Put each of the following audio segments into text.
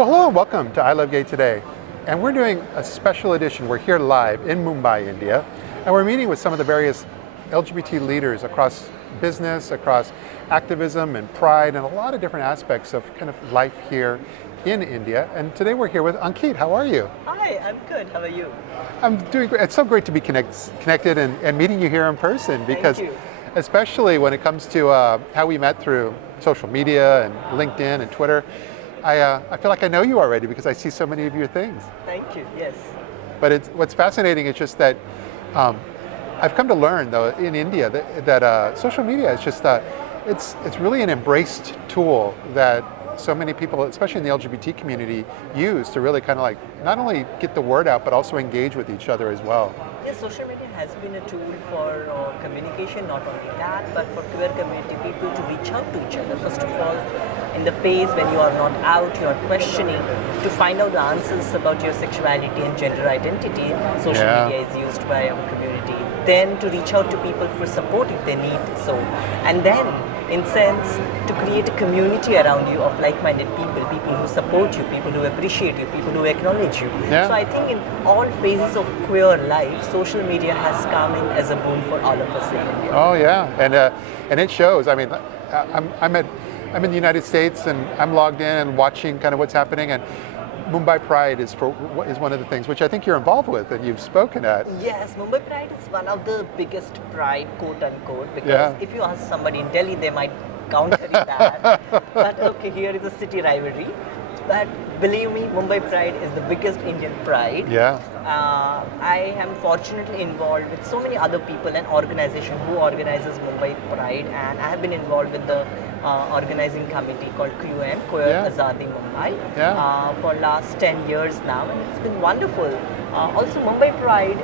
Well, hello and welcome to ILoveGay today. And we're doing a special edition. We're here live in Mumbai, India, and we're meeting with some of the various LGBT leaders across business, across activism and pride, and a lot of different aspects of kind of life here in India. And today we're here with Ankit. How are you? Hi, I'm good. How are you? I'm doing great. It's so great to be connected and meeting you here in person, because especially when it comes to how we met through social media and LinkedIn and Twitter, I feel like I know you already because I see so many of your things. Thank you, yes. But what's fascinating is just that I've come to learn, though, in India that social media is just, it's really an embraced tool that so many people, especially in the LGBT community, use to really kind of like not only get the word out, but also engage with each other as well. Yes, social media has been a tool for communication, not only that, but for queer community people to reach out to each other. First of all, in the phase when you are not out, you are questioning, to find out the answers about your sexuality and gender identity, social media is used by our community. Then to reach out to people for support if they need so. And then, in sense, to create a community around you of like-minded people, people who support you, people who appreciate you, people who acknowledge you. Yeah. So I think in all phases of queer life, social media has come in as a boon for all of us in India. Oh yeah, and it shows. I mean, I'm in the United States and I'm logged in and watching kind of what's happening, and Mumbai Pride is one of the things which I think you're involved with and you've spoken at. Yes, Mumbai Pride is one of the biggest pride, quote unquote, because if you ask somebody in Delhi, they might counter that. But okay, here is a city rivalry. But believe me, Mumbai Pride is the biggest Indian pride. Yeah. I am fortunately involved with so many other people and organization who organizes Mumbai Pride, and I have been involved with the organizing committee called QM, Queer Azadi Mumbai, for last 10 years now, and it's been wonderful. Also, Mumbai Pride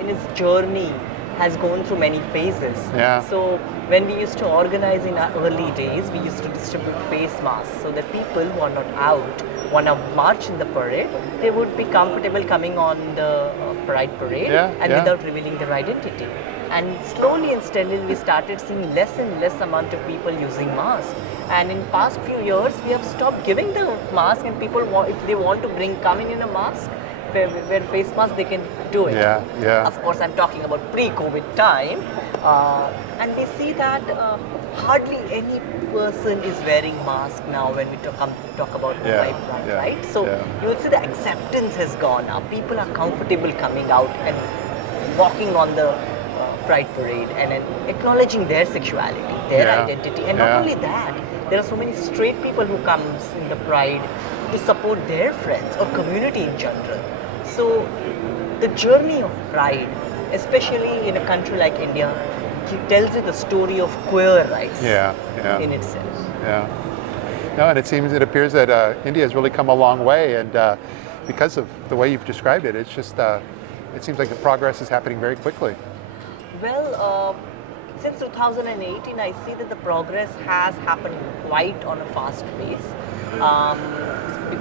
in its journey has gone through many phases. Yeah. So when we used to organize in our early days, we used to distribute face masks so that people who are not out, want to march in the parade, they would be comfortable coming on the Pride parade and without revealing their identity. And slowly and steadily we started seeing less and less amount of people using masks. And in past few years we have stopped giving the mask, and people if they want to come in a mask, wear face mask, they can do it. Of course, I'm talking about pre-COVID time, and we see that hardly any person is wearing mask now when we talk about Mumbai Pride, right? So you will see the acceptance has gone up. People are comfortable coming out and walking on the Pride parade and acknowledging their sexuality, their identity, and not only that, there are so many straight people who comes in the Pride to support their friends or community in general. So the journey of Pride, especially in a country like India, tells you the story of queer rights in itself. No, and it appears that India has really come a long way, and because of the way you've described it, it's just it seems like the progress is happening very quickly. Well, since 2018, I see that the progress has happened quite on a fast pace.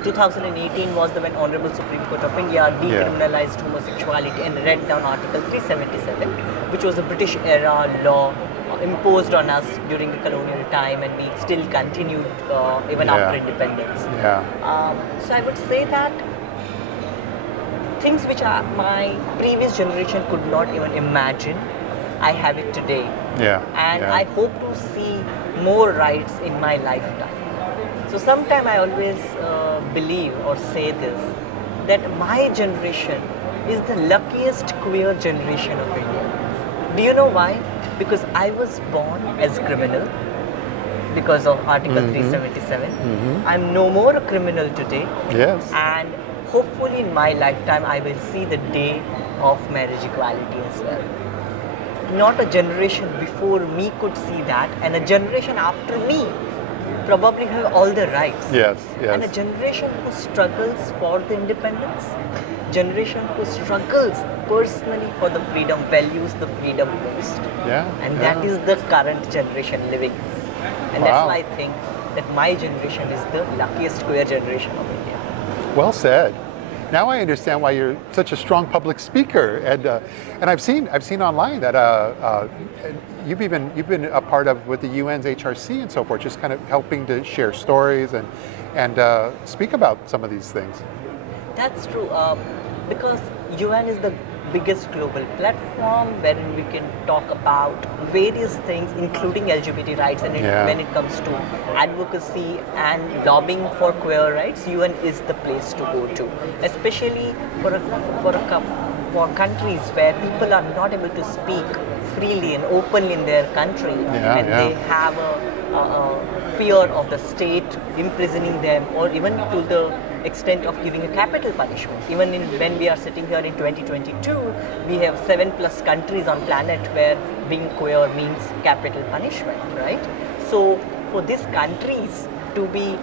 2018 was when Honorable Supreme Court of India decriminalized homosexuality and read down Article 377, which was a British era law imposed on us during the colonial time, and we still continued even after independence. So I would say that things which my previous generation could not even imagine, I have it today. And I hope to see more rights in my lifetime. So sometimes I always believe or say this, that my generation is the luckiest queer generation of India. Do you know why? Because I was born as a criminal because of Article 377. I'm no more a criminal today. And hopefully in my lifetime I will see the day of marriage equality as well. Not a generation before me could see that, and a generation after me probably have all the rights. And a generation who struggles for the independence, generation who struggles personally for the freedom, values the freedom most. And that is the current generation living. And that's why I think that my generation is the luckiest queer generation of India. Well said. Now I understand why you're such a strong public speaker, and I've seen online that you've been a part of with the UN's HRC and so forth, just kind of helping to share stories and speak about some of these things. That's true, because UN is the biggest global platform wherein we can talk about various things, including LGBT rights, and when it comes to advocacy and lobbying for queer rights, UN is the place to go to, especially for countries where people are not able to speak freely and openly in their country, and they have a fear of the state imprisoning them, or even to the extent of giving a capital punishment. Even when we are sitting here in 2022, we have 7+ countries on planet where being queer means capital punishment, right? So for these countries to be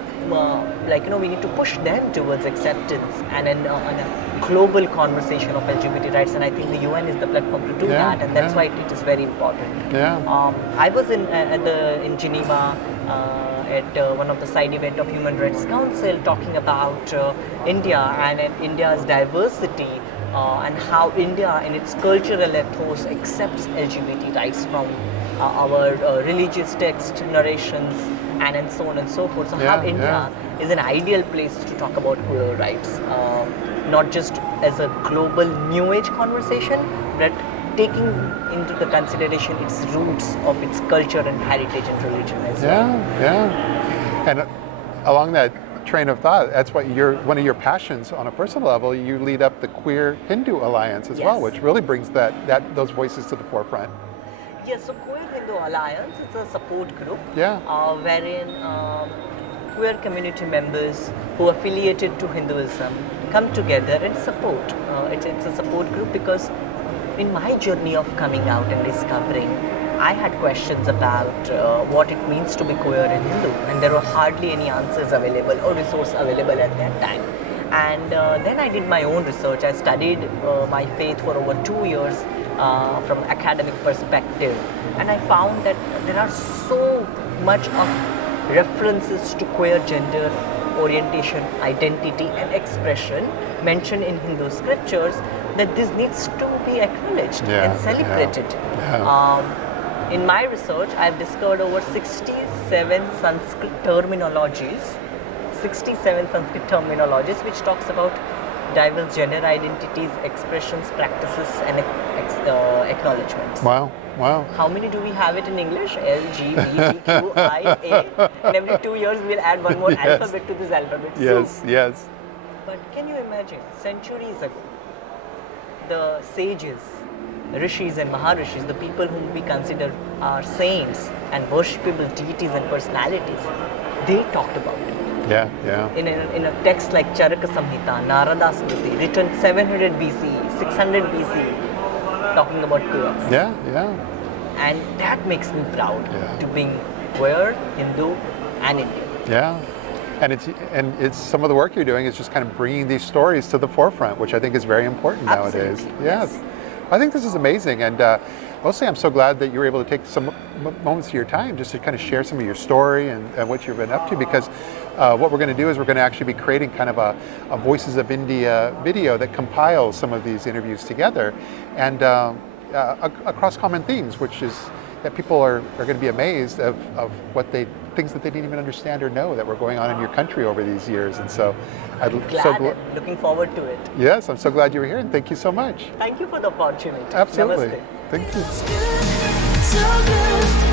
we need to push them towards acceptance and a global conversation of LGBT rights, and I think the UN is the platform to do that, and that's why it is very important. I was in Geneva at one of the side event of Human Rights Council talking about India and India's diversity and how India in its cultural ethos accepts LGBT rights from our religious text narrations and so on and so forth. So how India is an ideal place to talk about queer rights, not just as a global new age conversation, but taking into the consideration its roots of its culture and heritage and religion as well. And along that train of thought, that's what one of your passions on a personal level. You lead up the Queer Hindu Alliance as well, which really brings those voices to the forefront. Yes, so Queer Hindu Alliance is a support group wherein queer community members who are affiliated to Hinduism come together and support. It's a support group because in my journey of coming out and discovering, I had questions about what it means to be queer and Hindu, and there were hardly any answers available or resource available at that time. And then I did my own research. I studied my faith for over 2 years from academic perspective, and I found that there are so much of references to queer gender orientation, identity and expression mentioned in Hindu scriptures that this needs to be acknowledged and celebrated. In my research, I've discovered over 67 Sanskrit terminologies, which talks about diverse gender identities, expressions, practices and acknowledgements. Wow. How many do we have it in English? LGBTQIA. And every 2 years we'll add one more alphabet to this alphabet. Yes. But can you imagine, centuries ago, the sages, rishis and maharishis, the people whom we consider are saints and worshipable deities and personalities, they talked about it. In a text like Charaka Samhita, Narada Smriti, written 700 BC, 600 BC, talking about queer. And that makes me proud to being queer, Hindu and Indian. And it's some of the work you're doing is just kind of bringing these stories to the forefront, which I think is very important nowadays. Yes. I think this is amazing, and mostly I'm so glad that you were able to take some moments of your time just to kind of share some of your story and what you've been up to, because what we're going to do is we're going to actually be creating kind of a Voices of India video that compiles some of these interviews together and across common themes, which is that people are going to be amazed of things that they didn't even understand or know that were going on in your country over these years. And so looking forward to it. Yes, I'm so glad you were here, and thank you so much. Thank you for the opportunity. Absolutely. Namaste. Thank you. So good.